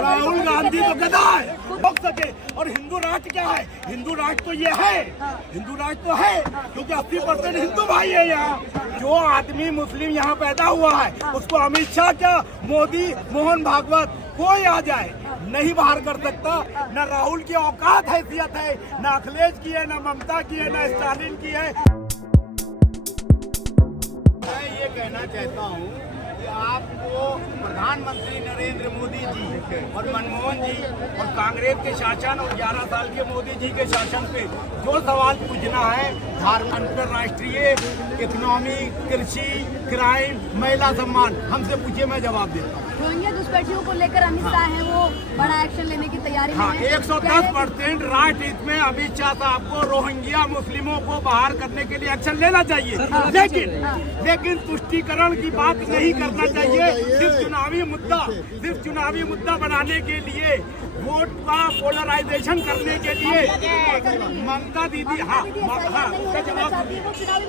राहुल गांधी तो गधा है, रोक सके। और हिंदू राष्ट्र क्या है? हिंदू राष्ट्र तो ये है, हिंदू राष्ट्र तो है क्योंकि 80% हिंदू भाई है यहाँ। जो आदमी मुस्लिम यहाँ पैदा हुआ है उसको अमित शाह क्या, मोदी, मोहन भागवत, कोई आ जाए नहीं बाहर कर सकता। न राहुल की औकात हैसियत है, न अखिलेश की है, न ममता की है, न स्टालिन की है। मैं ये कहना चाहता हूँ कि आपको प्रधानमंत्री नरेंद्र मोदी जी और मनमोहन जी और कांग्रेस के शासन और 11 साल के मोदी जी के शासन पे जो सवाल पूछना है, धार्मिक, अंतर्राष्ट्रीय, इकोनॉमी, कृषि, क्राइम, महिला सम्मान, हमसे पूछिए, मैं जवाब देता हूँ। रोहिंग्या घुसपैठियों को लेकर अमित शाह हैं, वो बड़ा एक्शन लेने की तैयारी में है। 110% राष्ट्र हित में अमित शाह साहब को रोहिंग्या मुस्लिमों को बाहर करने के लिए एक्शन लेना चाहिए, लेकिन तुष्टीकरण की बात नहीं करना चाहिए। सिर्फ चुनावी मुद्दा बनाने के लिए, वोट का पोलराइजेशन करने के लिए ममता दीदी,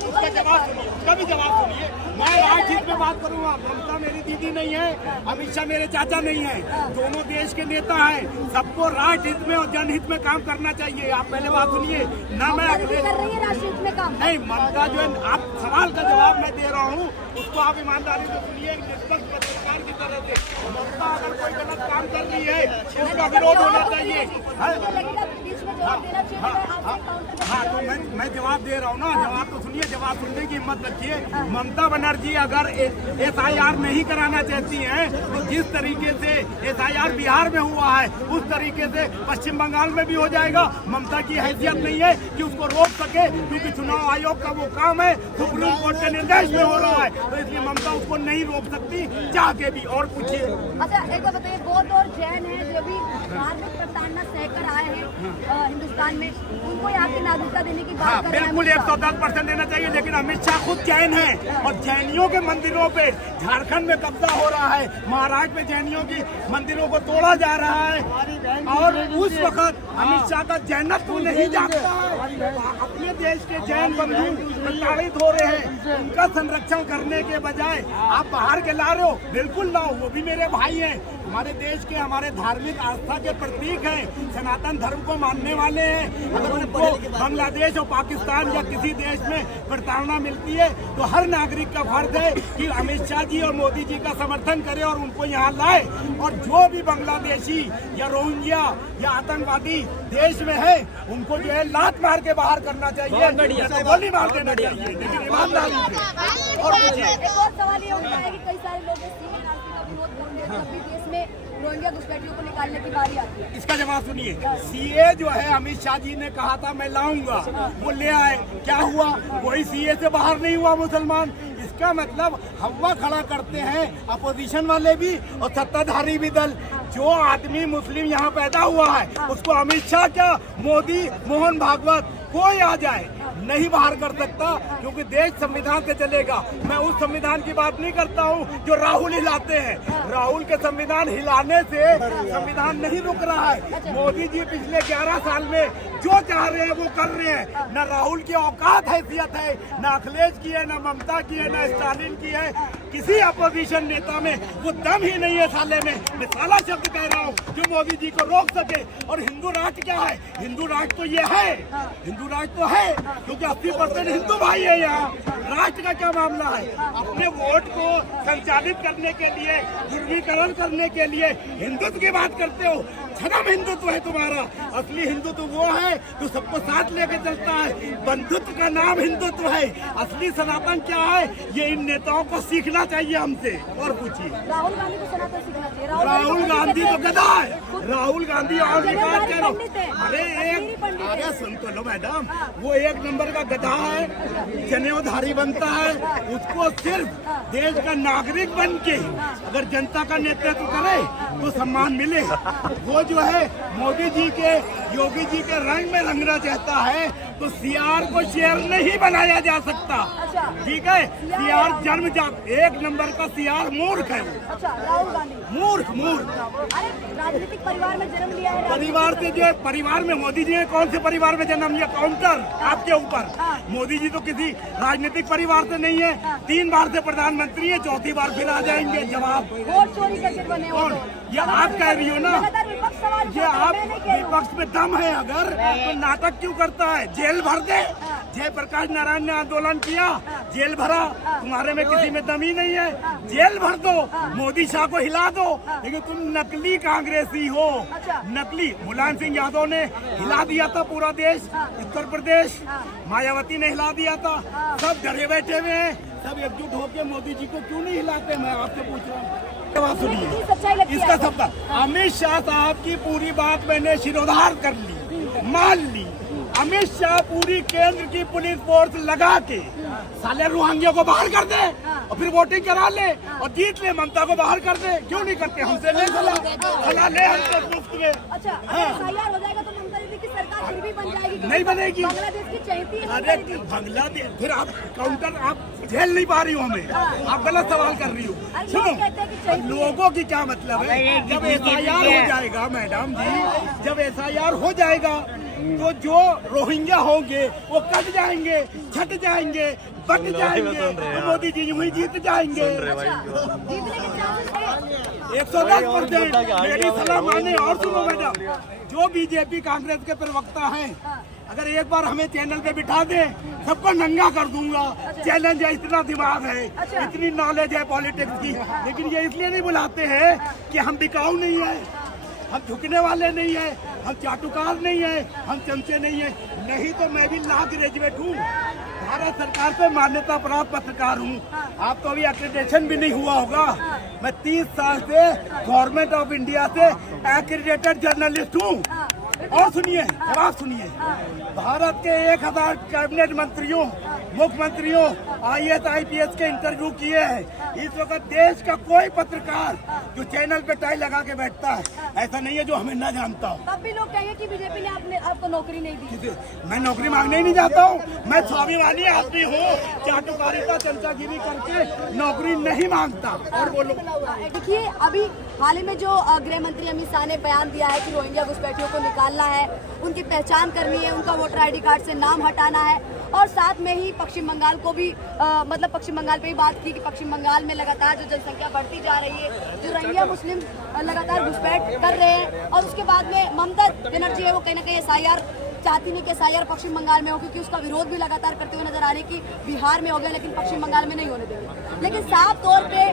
उसका भी जवाब सुनिए। मैं राष्ट्र हित में बात करूंगा। ममता मेरी दीदी नहीं है, अमित शाह मेरे चाचा नहीं है, दोनों देश के नेता हैं। सबको राष्ट्र हित में और जनहित में काम करना चाहिए। आप पहले बात सुनिए ना, मैं राष्ट्र हित में काम नहीं, ममता जो है, आप सवाल का जवाब मैं दे रहा हूँ उसको आप ईमानदारी से सुनिए, निष्पक्ष पत्रकार की तरह से। ममता अगर कोई गलत काम कर रही है तो उसका विरोध होना चाहिए। हाँ, तो मैं जवाब दे रहा हूँ ना, जवाब तो सुनिए, जवाब सुनने की हिम्मत रखिए। ममता बनर्जी अगर SIR नहीं कराना चाहती हैं तो जिस तरीके से SIR बिहार में हुआ है उस तरीके से पश्चिम बंगाल में भी हो जाएगा। ममता की हैसियत नहीं है कि उसको रोक सके, क्योंकि चुनाव आयोग का वो काम है, सुप्रीम कोर्ट के निर्देश में हो रहा है, तो इसलिए ममता उसको नहीं रोक सकती, चाह के भी। और पूछिए। अच्छा, एक बात बताइए, बौद्ध और जैन है जो भी धार्मिक प्रताड़ना सहकर आए हैं हिंदुस्तान में, उनको यहाँ की नागरिकता देने की बात कर रहे हैं। बिल्कुल 110% देना चाहिए, लेकिन अमित शाह खुद जैन है और जैनियों के मंदिरों पे झारखंड में कब्जा हो रहा है, महाराष्ट्र में जैनियों की मंदिरों को तोड़ा जा रहा है। और उस वक्त अमित शाह का जैनत्व नहीं जागता है। अपने देश के जैन बंधु प्रताड़ित हो रहे हैं, उनका संरक्षण करने के बजाय आप बाहर के ला रहे हो। बिल्कुल लाओ, वो भी मेरे भाई हैं, हमारे देश के, हमारे धार्मिक आस्था के प्रतीक हैं, सनातन धर्म को मानने वाले हैं। अगर उनको बांग्लादेश और पाकिस्तान या किसी देश में प्रताड़ना मिलती है तो हर नागरिक का फर्ज है कि अमित शाह जी और मोदी जी का समर्थन करे और उनको यहाँ लाए। और जो भी बांग्लादेशी या रोहिंग्या या आतंकवादी देश में है उनको जो है लात मार के बाहर करना चाहिए, गोली मार देना चाहिए, लेकिन ईमानदारी से। और एक और सवाल ये उठा है कि कई सारे लोग का विरोध बोल रहे हैं, अपने देश में रोहिंग्या घुसपैठियों को निकालने की बारी आती है। इसका जवाब सुनिए। CA जो है, अमित शाह जी ने कहा था मैं लाऊंगा, वो ले आए, क्या हुआ? वही CA से बाहर नहीं हुआ मुसलमान। इसका मतलब हवा खड़ा करते हैं अपोजिशन वाले भी और सत्ताधारी भी दल। जो आदमी मुस्लिम यहाँ पैदा हुआ है उसको अमित शाह क्या, मोदी, मोहन भागवत, कोई आ जाए नहीं बाहर कर सकता, क्योंकि देश संविधान से चलेगा। मैं उस संविधान की बात नहीं करता हूँ जो राहुल हिलाते हैं। राहुल के संविधान हिलाने से संविधान नहीं रुक रहा है। मोदी जी पिछले 11 साल में जो चाह रहे हैं वो कर रहे हैं। न राहुल की औकात हैसियत है, न अखिलेश की है, न ममता की है, न स्टालिन की है। किसी अपोजिशन नेता में वो दम ही नहीं है साले में, मैं साला शब्द कह रहा हूँ, जो मोदी जी को रोक सके। और हिंदू राष्ट्र क्या है? हिंदू राष्ट्र तो ये है, हिंदू राष्ट्र तो है क्योंकि 80% हिंदू भाई है यहाँ। राष्ट्र का क्या मामला है? अपने वोट को संचालित करने के लिए, ध्रुवीकरण करने के लिए हिंदुत्व की बात करते हो। छदम हिंदुत्व है तुम्हारा। असली हिंदुत्व वो है जो सबको साथ लेके चलता है। बंधुत्व का नाम हिंदुत्व है। असली सनातन क्या है ये इन नेताओं को सीखना चाहिए हमसे। और पूछिए। राहुल गांधी को सनातन सीखना चाहिए। राहुल गांधी तो गधा है। राहुल गांधी और विकास कह रहे, अरे सुन तो लो मैडम, वो 1 नंबर का गधा है, जनेऊधारी बनता है। उसको सिर्फ देश का नागरिक बन के अगर जनता का नेतृत्व करे तो सम्मान मिले। वो जो है मोदी जी के, योगी जी के रंग में रंगना चाहता है तो CR को शेर नहीं बनाया जा सकता। अच्छा। ठीक है, सीआर जन्मजात एक नंबर का सीआर मूर्ख है वो। अच्छा, राहुल गांधी मूर्ख। अरे राजनीतिक परिवार में जन्म लिया है। परिवार से जो परिवार में मोदी जी ने कौन से परिवार में जन्म लिया? काउंटर आपके ऊपर। मोदी जी तो किसी राजनीतिक परिवार से नहीं है। 3 बार से प्रधानमंत्री है, 4थी बार फिर आ जाएंगे जवाब। वोट चोरी करके बने हो कौन? ये आप कह रही हो ना, ये आप विपक्ष में दम है अगर तो नाटक क्यों करता है? जेल भर दे। जयप्रकाश नारायण ने आंदोलन किया, जेल भरा। तुम्हारे में किसी में दम ही नहीं है, जेल भर दो। मोदी शाह को हिला दो, लेकिन तुम नकली कांग्रेसी हो। नकली। मुलायम सिंह यादव ने हिला दिया था पूरा देश, उत्तर प्रदेश। मायावती ने हिला दिया था। सब डरे बैठे हुए हैं, सब एकजुट होकर मोदी जी को क्यों नहीं हिलाते? मैं आपसे पूछ रहा हूँ। सुनिए इसका सबका। अमित शाह साहब की पूरी बात मैंने शिरोधार कर ली, मान ली। अमित शाह पूरी केंद्र की पुलिस फोर्स लगा के साले रोहिंग्या को बाहर कर दे और फिर वोटिंग करा ले और जीत ले, ममता को बाहर कर दे। क्यों नहीं करते? हमसे ले सलाह ले हमसे मुफ्त में। अच्छा, एफआईआर हो जाएगा तो ममता दीदी की सरकार फिर भी बन जाएगी? नहीं बनेगी। बांग्लादेश की चाहती है। अरे बांग्लादेश फिर आप काउंटर आप झेल नहीं पा रही हो हमें, आप गलत सवाल कर रही हो। सुनो, लोगों की क्या मतलब है? जब एफआईआर हो जाएगा मैडम जी, जब एफआईआर हो जाएगा तो जो रोहिंग्या होंगे वो कट जाएंगे, छट जाएंगे, बट जाएंगे, तो मोदी जी यूं ही जीत जाएंगे। 110%। मेरी सलाह माने और सुनो मैडम, जो बीजेपी कांग्रेस के प्रवक्ता हैं, अगर एक बार हमें चैनल पे बिठा दे, सबको नंगा कर दूंगा। चैलेंज है, इतना दिमाग है, इतनी नॉलेज है पॉलिटिक्स की। लेकिन ये इसलिए नहीं बुलाते हैं कि हम बिकाऊ नहीं है, हम झुकने वाले नहीं है, हम चाटुकार नहीं है, हम चमचे नहीं है। नहीं तो मैं भी लॉ ग्रेजुएट हूँ, भारत सरकार से मान्यता प्राप्त पत्रकार हूँ। आप तो अभी एक्रेडिटेशन भी नहीं हुआ होगा। मैं 30 साल से गवर्नमेंट ऑफ इंडिया से एक्रेडिटेड जर्नलिस्ट हूँ। और सुनिए, जवाब सुनिए, भारत के 1000 कैबिनेट मंत्रियों, मुख्यमंत्रियों, IAS IPS के इंटरव्यू किए हैं। इस वक्त देश का कोई पत्रकार जो चैनल पे टाई लगा के बैठता है ऐसा नहीं है जो हमें ना जानता हो। तब भी लोग कहेंगे कि बीजेपी ने आपको नौकरी नहीं दी। मैं नौकरी मांगने ही नहीं जाता हूँ, मैं स्वाभिमानी आदमी हूँ। चाटुकारिता चमचागिरी करके नौकरी नहीं मांगता। और बोलो, देखिए अभी हाल ही में जो गृह मंत्री अमित शाह ने बयान दिया है कि रोहिंग्या घुसपैठियों को निकालना है, उनकी पहचान करनी है, उनका वोटर ID कार्ड से नाम हटाना है, और साथ में ही पश्चिम बंगाल को भी मतलब पश्चिम बंगाल पे ही बात की कि पश्चिम बंगाल में लगातार जो जनसंख्या बढ़ती जा रही है, जो रोहिंग्या मुस्लिम लगातार घुसपैठ कर रहे हैं, और उसके बाद में ममता बनर्जी है वो कहीं ना कहीं SIR चाहती नहीं कि SIR पश्चिम बंगाल में हो, क्योंकि उसका विरोध भी लगातार करते हुए नजर आ रहे हैं कि बिहार में हो गया लेकिन पश्चिम बंगाल में नहीं होने देंगे। लेकिन साफ तौर पे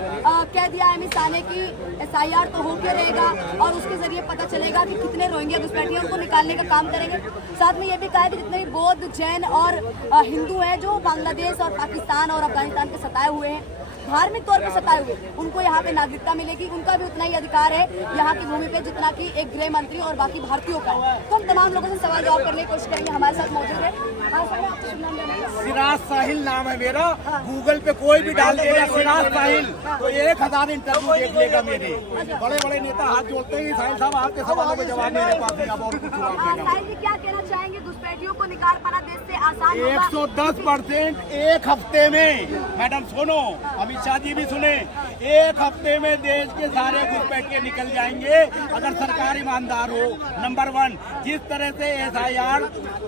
कह दिया है अमित शाह ने कि SIR तो होके रहेगा और उसके जरिए पता चलेगा कि कितने रोहिंग्या घुसपैठी हैं, उनको निकालने का काम करेंगे। साथ में ये भी कहा है कि जितने भी बौद्ध, जैन और हिंदू हैं जो बांग्लादेश और पाकिस्तान और अफगानिस्तान के सताए हुए हैं, धार्मिक तौर पर सताए हुए, उनको यहाँ पे नागरिकता मिलेगी। उनका भी उतना ही अधिकार है यहाँ की भूमि पे जितना कि एक गृह मंत्री और बाकी भारतीयों का है। तो हम तमाम लोगों से सवाल जवाब करने की कोशिश करेंगे। हमारे साथ मौजूद है सिराज साहिल नाम है मेरा। गूगल पे कोई भी डाल देगा सिराज साहिल तो 1000 इंटरव्यू देख लेगा मेरे। बड़े बड़े नेता हाथ जोड़ते हैं, साहिल साहब आपके सवालों के जवाब मेरे पास है, अब और कुछ जवाब देगा। साहिल जी क्या कहना चाहेंगे? घुसपैठियों को निकाल पाना देश से आसान होगा? 110% एक हफ्ते में। मैडम सुनो, अमित शाह जी भी सुने, एक हफ्ते में देश के सारे घुसपैठिए निकल जाएंगे अगर सरकार ईमानदार हो। नंबर 1, जिस तरह से SIR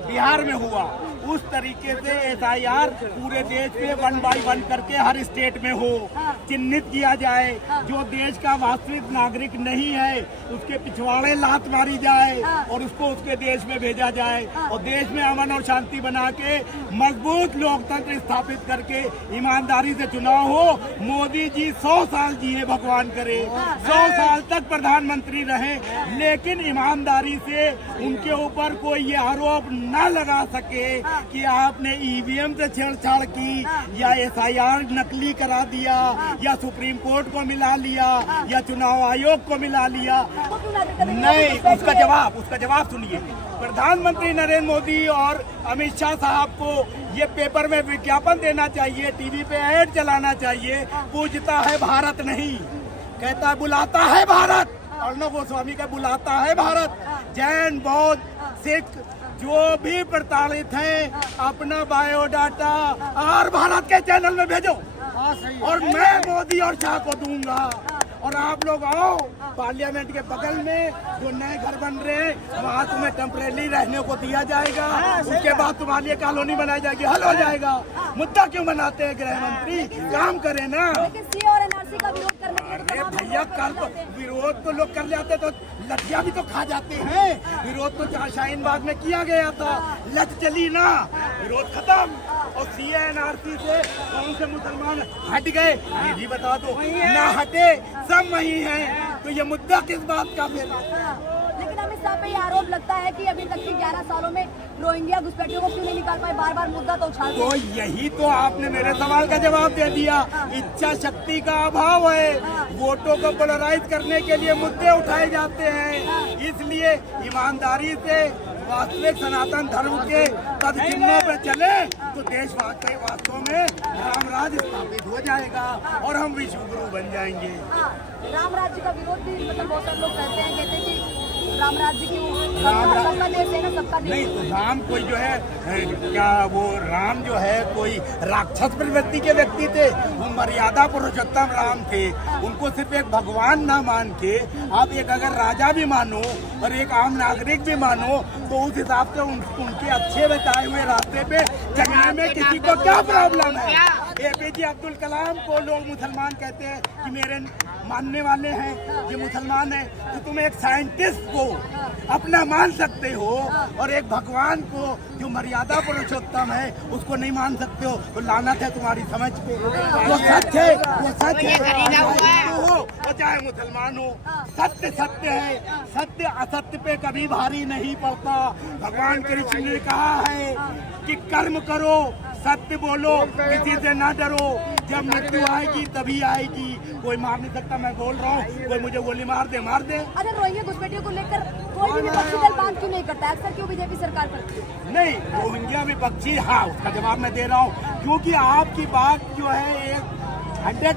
बिहार में हुआ उस तरीके से SIR पूरे देश में 1 by 1 करके हर स्टेट में हो, चिन्हित किया जाए। जो देश का वास्तविक नागरिक नहीं है उसके पिछवाड़े लात मारी जाए और उसको उसके देश में भेजा जाए, और देश में अमन और शांति बना के मजबूत लोकतंत्र स्थापित करके ईमानदारी से चुनाव हो। मोदी जी 100 साल जिए, भगवान करे 100 साल तक प्रधानमंत्री रहे, लेकिन ईमानदारी से उनके ऊपर कोई ये आरोप न लगा सके कि आपने EVM से छेड़छाड़ की या SIR नकली करा दिया या सुप्रीम कोर्ट को मिला लिया या चुनाव आयोग को मिला लिया। नहीं, उसका जवाब सुनिए। प्रधानमंत्री नरेंद्र मोदी और अमित शाह साहब को ये पेपर में विज्ञापन देना चाहिए, टीवी पे ऐड चलाना चाहिए। पूछता है भारत नहीं, कहता बुलाता है भारत। अर्णब गोस्वामी का बुलाता है भारत। जैन, बौद्ध, सिख जो भी प्रताड़ित हैं अपना बायोडाटा और भारत के चैनल में भेजो और मैं मोदी और शाह को दूंगा। और आप लोग आओ, पार्लियामेंट के बगल में जो नए घर बन रहे हैं वहाँ तुम्हें टेम्परेरी रहने को दिया जाएगा। उसके बाद तुम्हारे लिए कॉलोनी बनाई जाएगी, हल हो जाएगा। मुद्दा क्यों बनाते हैं गृह मंत्री? काम करे ना। लेकिन सी और एनआरसी का विरोध करने के लिए तो अरे भैया, कल विरोध तो लोग कर जाते तो लठियां भी तो खा जाते हैं। विरोध तो शाहीनबाग में किया गया था, लठ चली ना, विरोध खत्म। और CA-NRC से कौन से मुसलमान हट गए ये भी बता दो। ना हटे, सब वही हैं, तो ये मुद्दा किस बात का फिर? लेकिन अमित शाह पे ये आरोप लगता है कि अभी तक के 11 सालों में रोहिंग्या घुसपैठियों को क्यों नहीं निकाल पाए, बार बार मुद्दा तो उछालते तो हैं। यही तो आपने मेरे सवाल का जवाब दे दिया। इच्छा शक्ति का अभाव है, वोटों को पोलराइज करने के लिए मुद्दे उठाए जाते हैं। इसलिए ईमानदारी से वास्तविक सनातन धर्म के पद चिन्हों पर चले तो देश वास्तव में राम राज्य स्थापित हो जाएगा और हम विश्व गुरु बन जाएंगे। राम राज्य का विरोध भी मतलब बहुत सारे लोग कहते हैं कि राम राज्य की सबका देश है ना, सबका देश नहीं तो राम कोई जो है क्या वो राम जो है कोई राक्षस प्रवृत्ति के व्यक्ति थे? वो मर्यादा पुरुषोत्तम राम थे। उनको सिर्फ एक भगवान ना मान के आप एक अगर राजा भी मानो और एक आम नागरिक भी मानो तो उस हिसाब से उनके अच्छे बताए हुए रास्ते पे चलने में किसी को क्या प्रॉब्लम है? APJ अब्दुल कलाम को लोग मुसलमान कहते हैं कि मेरे मानने वाले हैं, ये मुसलमान है। तो तुम एक साइंटिस्ट को अपना मान सकते हो और एक भगवान को जो मर्यादा पुरुषोत्तम है उसको नहीं मान सकते हो, तो लानत है तुम्हारी समझ पे। वो सच है, वो सच है, चाहे हिंदू हो और चाहे मुसलमान हो, सत्य सत्य है। सत्य असत्य पे कभी भारी नहीं पड़ता। भगवान कृष्ण ने कहा है कि कर्म करो, सत्य बोलो, किसी से ना डरो, जब मृत्यु आएगी तभी आएगी। कोई मार नहीं सकता, मैं बोल रहा हूँ, कोई मुझे गोली मार दे मार दे। अगर रोहिंग्या घुसपैठियों को लेकर कोई भी विपक्षी दल बात क्यों नहीं करता, अक्सर क्यों बीजेपी सरकार करती है? नहीं, रोहिंग्या विपक्षी, हाँ उसका जवाब मैं दे रहा हूँ, क्योंकि आपकी बात जो है एक 100